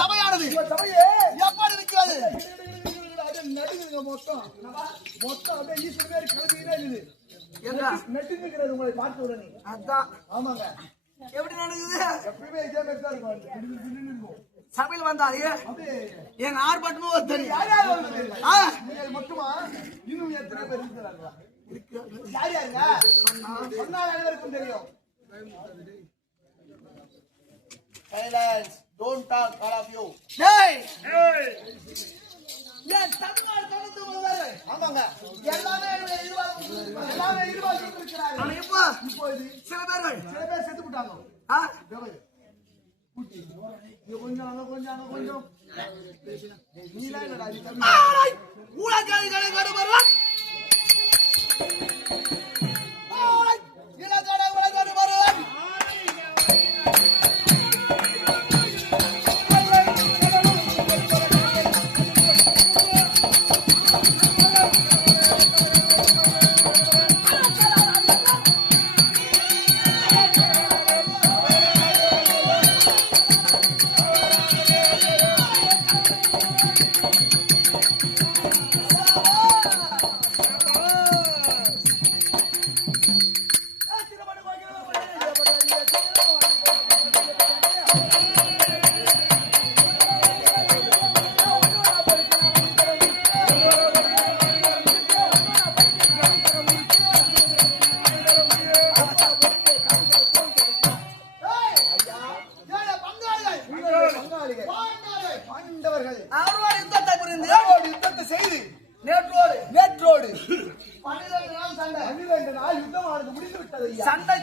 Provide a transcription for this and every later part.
சபையானது எப்படி இருக்கிறது? மொத்தம் அப்படியே ஈஸ்வரன் கிளம்பினே இருக்குது. நெட்டுங்கிறது உங்களை பார்த்த உடனே அதான். ஆமாங்க. எப்படி நடக்குது? எப்பயுமே இதே மாதிரி தான் இருக்கும். சபையில் வந்தாரு எங்க ஆர்ப்பாட்டமும் ஒரு தெரியும் மட்டுமா இன்னும் எத்தனை பேர் இருக்கிறாங்க? யார் யாருங்க சொன்னால் அனைவருக்கும் தெரியும். Silence. Don't talk, all of you. Hey! Hey! ஏன் தமிழ்நாடு தொடர்ந்து வருவாரு? ஆமாங்க. எல்லாமே இருபால் இருக்கிறாங்க. ஆனா இப்போ இது சில பேர் செத்து போட்டாங்க. கொஞ்சம் நீலாம் என்னடா இது தமிழ் ஊழக்காரிகளை வருவார். சண்டை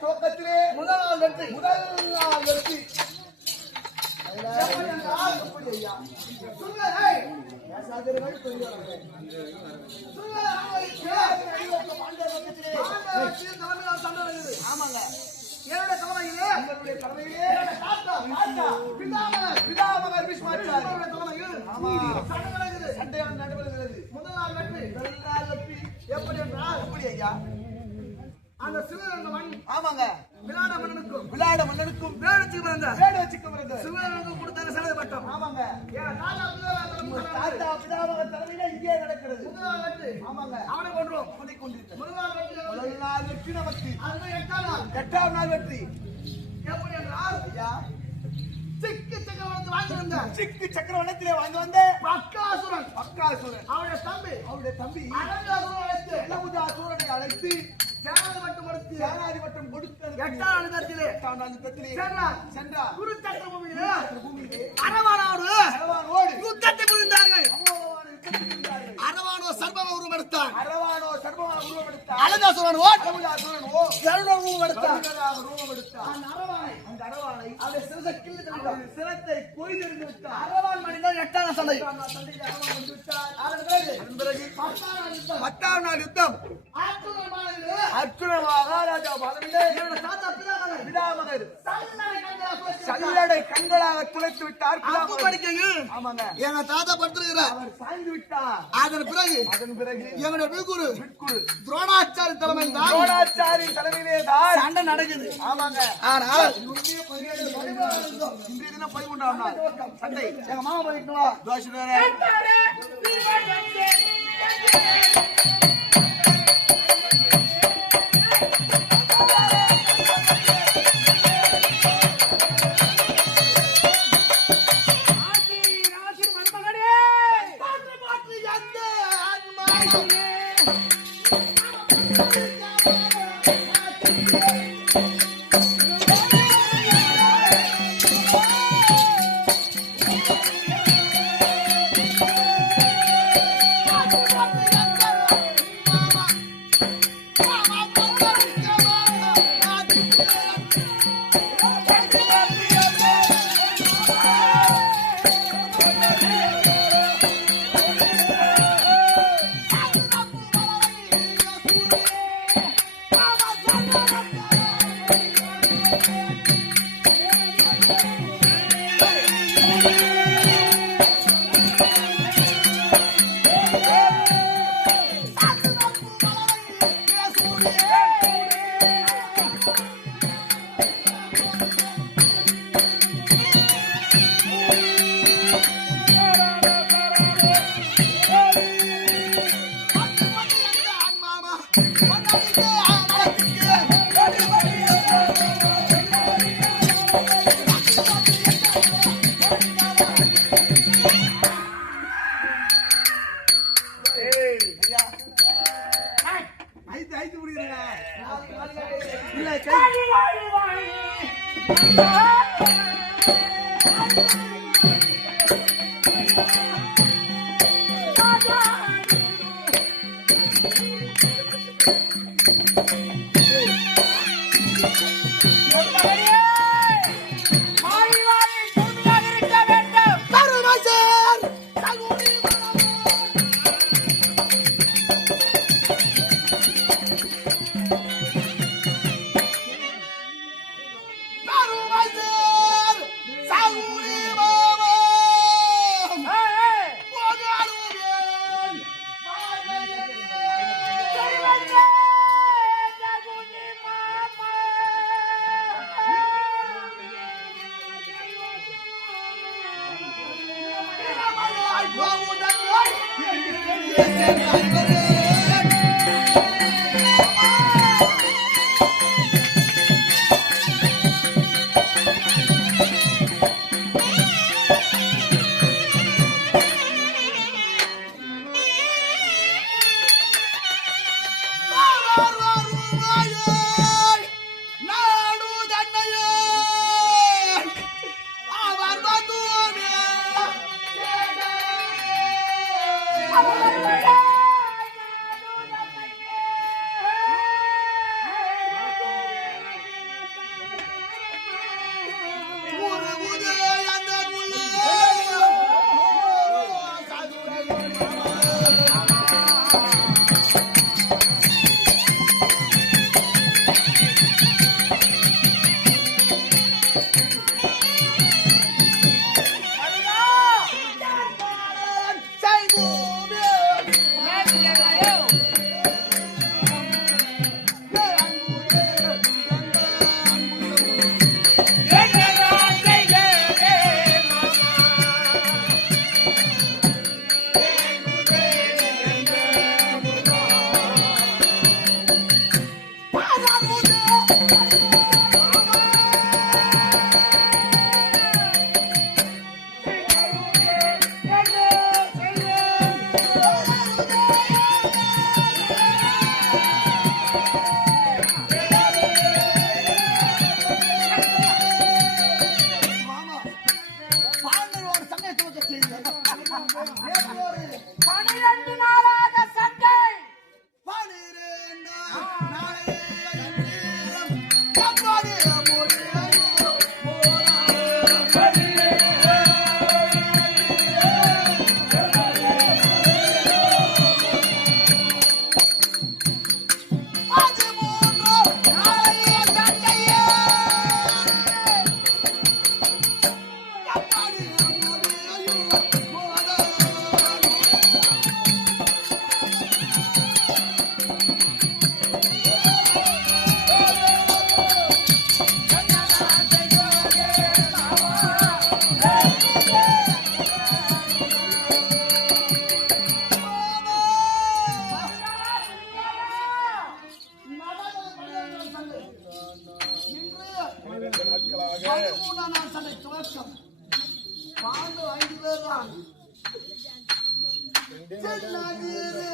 துவக்கத்திலே முதல் நாள் வெற்றி ஆமாங்க. என்னுடைய தலைமையிலே பிதாமகர் பீஷ்மாச்சாரியர் தலைமையில் சண்டையானது நடைபெறுகிறது. முதல் நாள் வெற்றி எப்படி என்றால் எப்படி ஐயா? அந்த சிவரங்கமன் ஆமாங்க விளையாட மன்னனுக்கும் வேடு வச்சுக்க பிறந்த சிவரங்கம் கொடுத்தாங்க சலதை பட்டம். ஆமாங்க. தாத்தா பிதாமகர் தலைமையில இங்கே நடக்கிறது. ஆமாங்க. அவனை கொன்றோம். முதல் நாள் வெற்றி நமக்கு. எட்டாம் நாள் வெற்றி எப்படி என்றால் ஐயா சிக்கு சக்கரவர்த்தியிலே வாங்கி வந்த பக்காசுரன் அவருடைய தம்பி அனகாசுரனை அழைத்து சேனாதி வட்டம் கொடுத்து எட்டாம் நாள் சென்றார். குருச்சக்கர பூமியிலே அரவானோடு யுத்தத்தை புரிந்தார்கள். அரவானோ சர்வமா உருவெடுத்தான். அனகாசுரன் அந்த அரவானை அவருடைய சிரத்தை கொய்தெறிந்து விட்டார். அரவான் மனிதன் எட்டாம் சண்டை. பத்தாம் நாள் யுத்தம். அர்ஜுன மகாராஜா பதவியிலே தாத்தா சல்லடை கண்களாக துளைத்து விட்டார். ஆமாங்க, எங்க தாத்தா படுத்திருக்கிறார். அவர் சாய்ந்து விட்டார். அதன் பிறகு எங்களுடைய விற்குரு துரோணாச்சாரி தலைமையில் தான் தலைமையிலே தான் சண்டை நடக்குது. ஆமாங்க, ஆனால் இன்றைய தினம் 13ஆம் நாள் சண்டை. எங்க மாமா போயிட்டுவா தோஷம் 13ஆம் நாள் சண்டை துவக்கம். பாண்டு 5 பேர் தான். சென்னகிரி